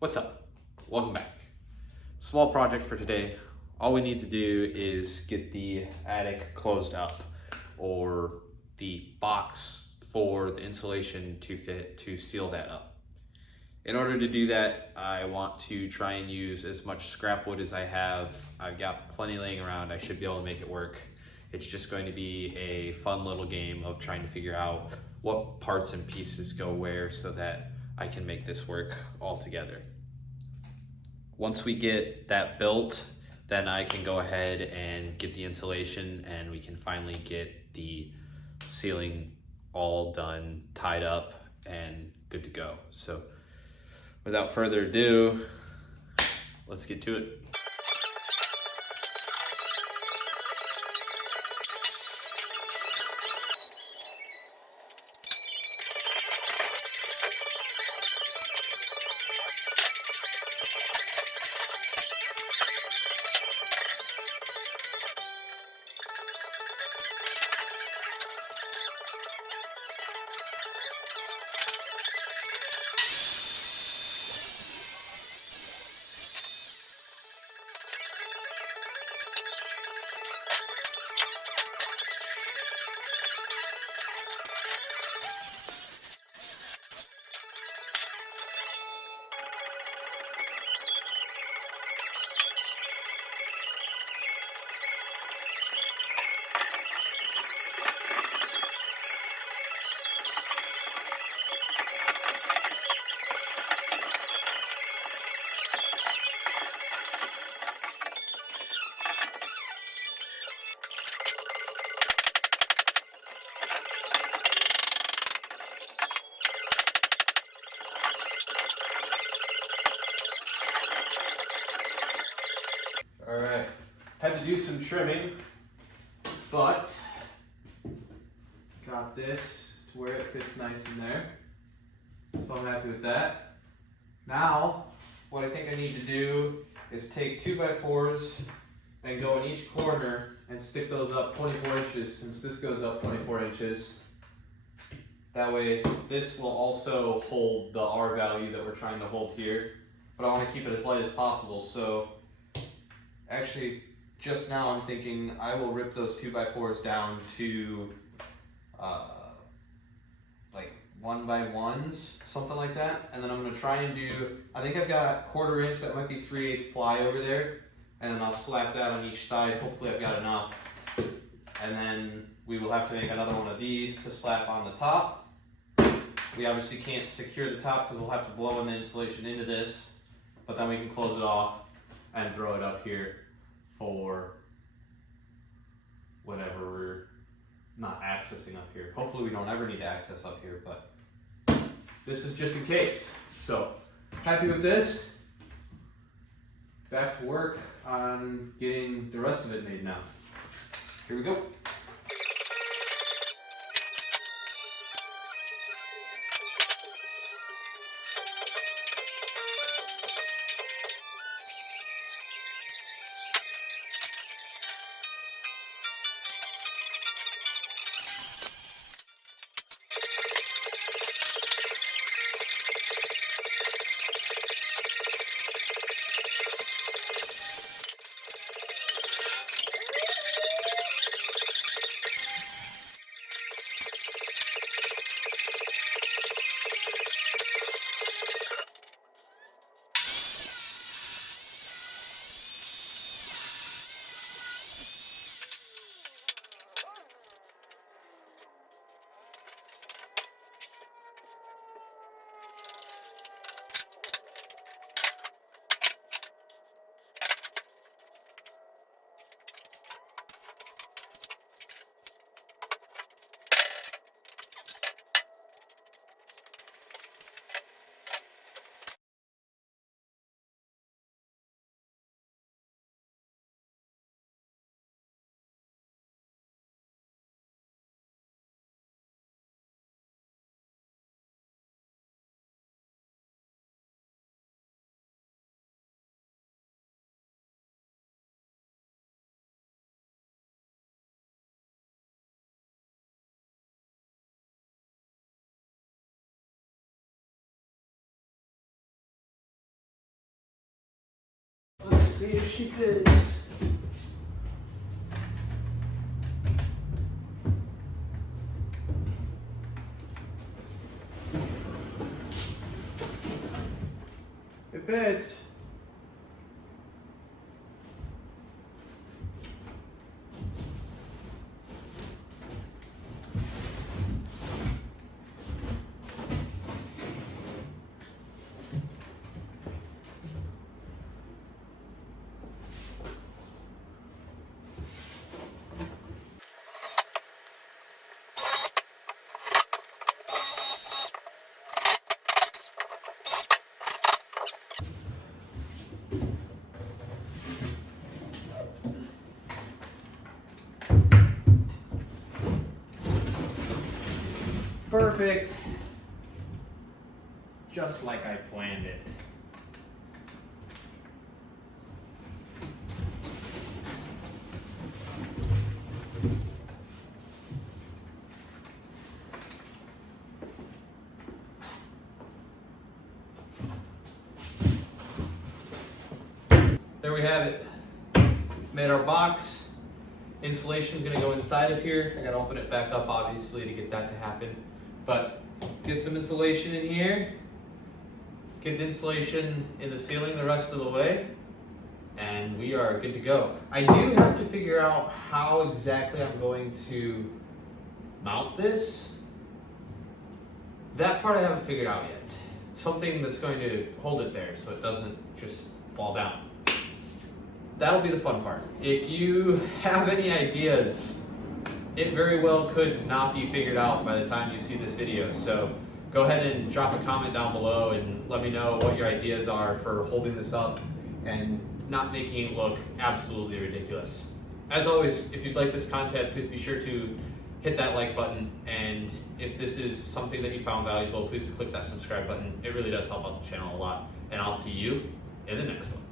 What's up? Welcome back. Small project for today. All we need to do is get the attic closed up, or the box for the insulation to fit to seal that up. In order to do that, I want to try and use as much scrap wood as I have. I've got plenty laying around. I should be able to make it work. It's just going to be a fun little game of trying to figure out what parts and pieces go where so that I can make this work all together. Once we get that built, then I can go ahead and get the insulation and we can finally get the ceiling all done, tied up, and good to go. So without further ado, let's get to it. All right, had to do some trimming, but got this to where it fits nice in there. So I'm happy with that. Now, what I think I need to do is take 2x4s and go in each corner and stick those up 24 inches, since this goes up 24 inches. That way, this will also hold the R value that we're trying to hold here, but I want to keep it as light as possible. So actually, just now I'm thinking I will rip those 2x4s down to like 1x1s, something like that. And then I'm gonna try and do, I think I've got 1/4 inch, that might be 3/8 ply over there. And then I'll slap that on each side. Hopefully I've got enough. And then we will have to make another one of these to slap on the top. We obviously can't secure the top because we'll have to blow in the insulation into this, but then we can close it off and throw it up here for whatever we're not accessing up here. Hopefully we don't ever need to access up here, but this is just in case. So happy with this. Back to work on getting the rest of it made now. Here we go. see if she fits. It fits. Perfect. Just like I planned it. There we have it. Made our box. Insulation is going to go inside of here. I got to open it back up, obviously, to get that to happen. But get some insulation in here. Get the insulation in the ceiling the rest of the way. And we are good to go. I do have to figure out how exactly I'm going to mount this. That part I haven't figured out yet. Something that's going to hold it there so it doesn't just fall down. That'll be the fun part. If you have any ideas, it very well could not be figured out by the time you see this video. So go ahead and drop a comment down below and let me know what your ideas are for holding this up and not making it look absolutely ridiculous. As always, if you'd like this content, please be sure to hit that like button. And if this is something that you found valuable, please click that subscribe button. It really does help out the channel a lot. And I'll see you in the next one.